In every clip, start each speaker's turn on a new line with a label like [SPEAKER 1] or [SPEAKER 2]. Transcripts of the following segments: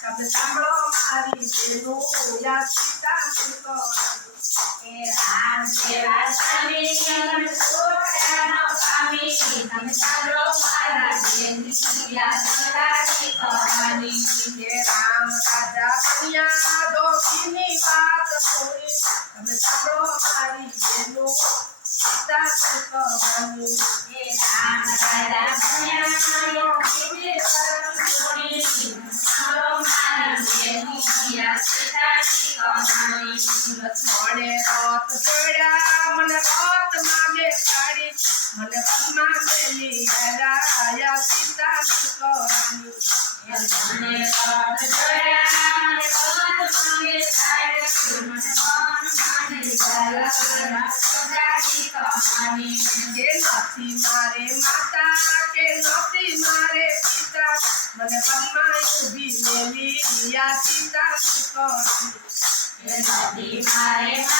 [SPEAKER 1] તમે સાંભળો મારી બેનું યા સીતા
[SPEAKER 2] સાંભળો મારા કહાની
[SPEAKER 1] હે રામ રાજા બન્યા દોષીની વાત પૂરી માં બેસાડી મને વનમાં મેલી રાયા સીતા સુકવાની
[SPEAKER 2] વાત જોયા મને વાત માંગે સાઈડ મને મન માને ચાલા સદાની કહાની
[SPEAKER 1] કે નથી મારે માતા કે નથી મારે પિતા મને વનમાં ઊભી મેલી યા સીતા સુકવાની
[SPEAKER 2] નથી મારે માતા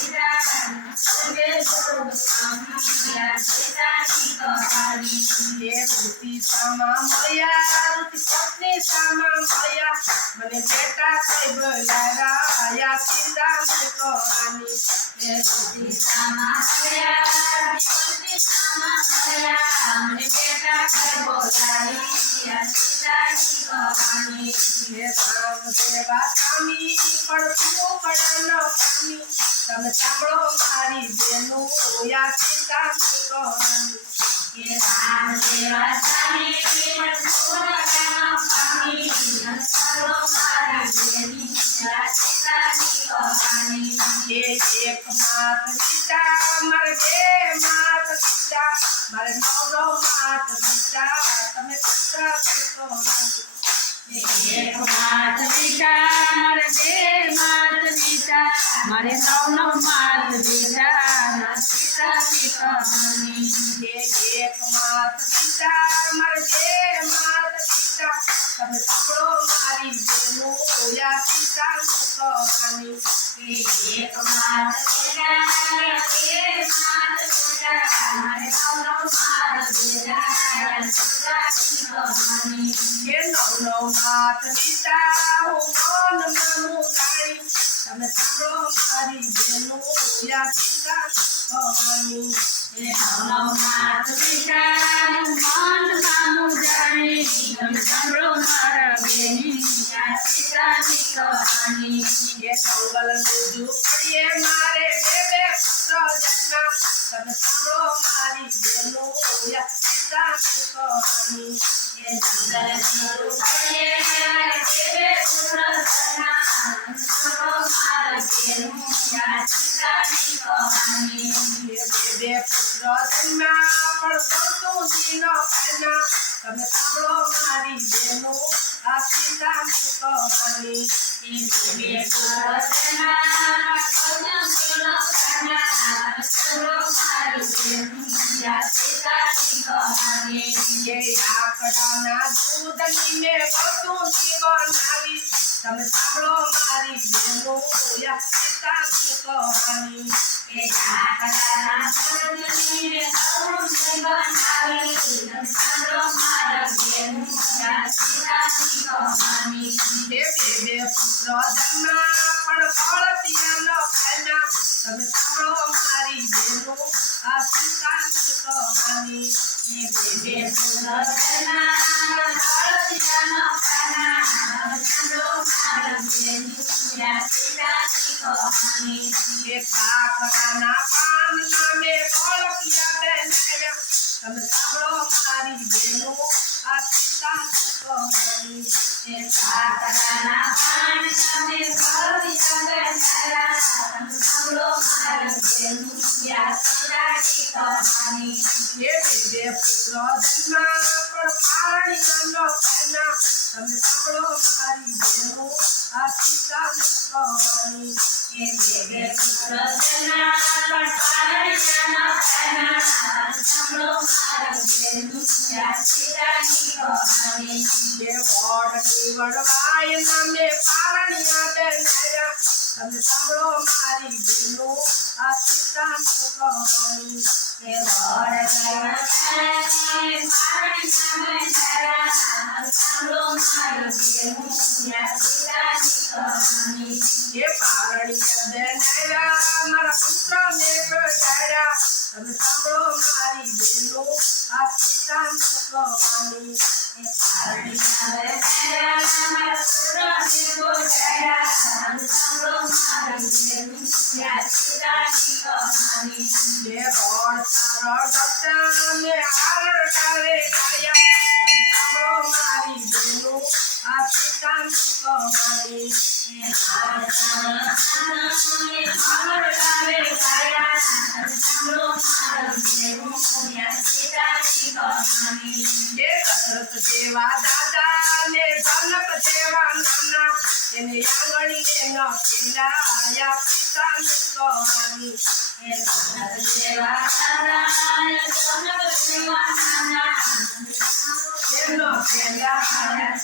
[SPEAKER 1] પણ સીતા
[SPEAKER 2] એ
[SPEAKER 1] એક માત પિતા મારે બે માત સીતા. મારે નવ નવ માત પિતા તમે
[SPEAKER 2] માત પિતા મારે બે માત પિતા મારે નવ નવ માત પિતા કહાની
[SPEAKER 1] હે એક માત પિતા મારે
[SPEAKER 2] નવ નવ માત પિતા
[SPEAKER 1] હું મન માનું જાણી તમે સાંભળો બેનું યા પિતા
[SPEAKER 2] બેની કહાની.
[SPEAKER 1] મારે બે બે પુત્ર જન્મા તમે સાંભળો મારી બેનું યા પિતા સુકવાની
[SPEAKER 2] એ જંગલ પડે દેવે પુત્ર સના
[SPEAKER 1] તમે સાંભળો મારી બેનું આ પિતાની કહાની
[SPEAKER 2] એ બે પુત્ર સના ભારતીયાનો કાના સાંભળો મારા બેનું યા સીતાની કહાની
[SPEAKER 1] હે કાકડાના પાન નામે ફળતિયા બેનાયા તમે સાંભળો મારી બેનું આ સીતાની કહાની
[SPEAKER 2] એ પાતળાના પાન તમે ભરી સંગઠરા સાંભળો મારી બેનું યાત્રાની કહાની
[SPEAKER 1] એ બે પુત્ર જન્મા પણ પારણી નાનો કહેના તમે સાંભળો મારી બેનો આ સીતાની કહાની
[SPEAKER 2] એ બે બે પુત્ર જના પણ પારણ્યાના પાના સાંભળો મારી બેનું યાત્રાની કહાની
[SPEAKER 1] જે વડની વડવાય નામે પારણિયા બેનાયા તમે સાંભળો મારી બેનો આ સીતાની કહાની
[SPEAKER 2] એ વડ સાંભળો મારી
[SPEAKER 1] મારી બેનો આ સીતાની કહાની ખેલાયા પિતાની કહાની એનો ખેલાયા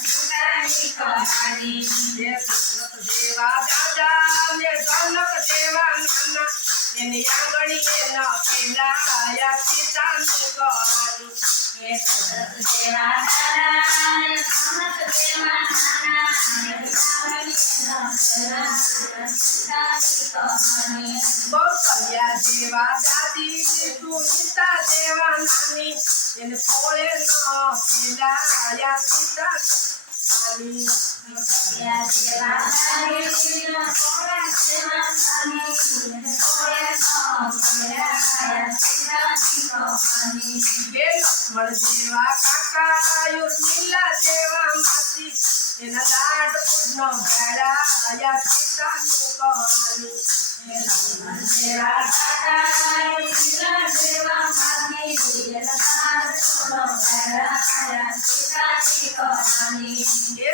[SPEAKER 1] જે દશરથ જેવા દાદા ને જનક જેવા નાના એને આંગણીએ ન ખેલાયા પિતાની કહાની કૌશલ્યા જેવા દાદી સુનિતા જેવા નાની એને કોળે ન ખેલાયા પિતાની કહાની હે લક્ષ્મણ જેવા કાકા યુર્મિલા જેવા માસી એના લાડ પૂર્ણ ભેળાયા પિતાની કહાની એ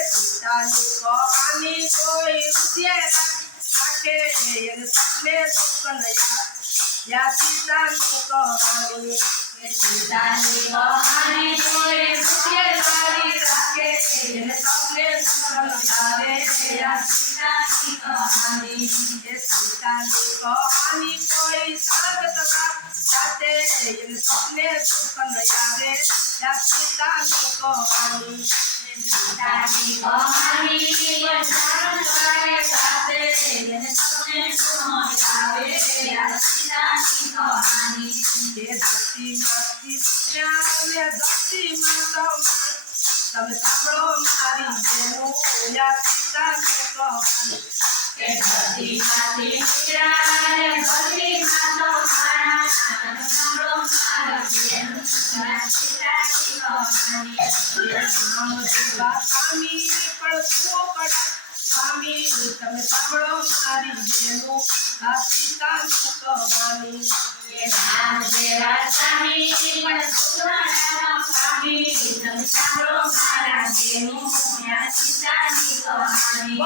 [SPEAKER 1] પિતાની કહાની કોઈ રૂપિયે રાખે એને સપને દુઃખ નયા યા પિતાની કહાની
[SPEAKER 2] પિતાની કહાની કોઈ રૂપિયેવાળી કહાની
[SPEAKER 1] કોઈ તો તમે સાંભળો મારી બેનો. યા સીતાની કહાની. જેવા સ્વામી તમે સાંભળો મારી બેનો સીતાની કહાની
[SPEAKER 2] એ રામ જેવા સ્વામી પણ સુરાણાનો સ્વામી તમે સાંભળો મારા બેનું યા સીતાની કહાની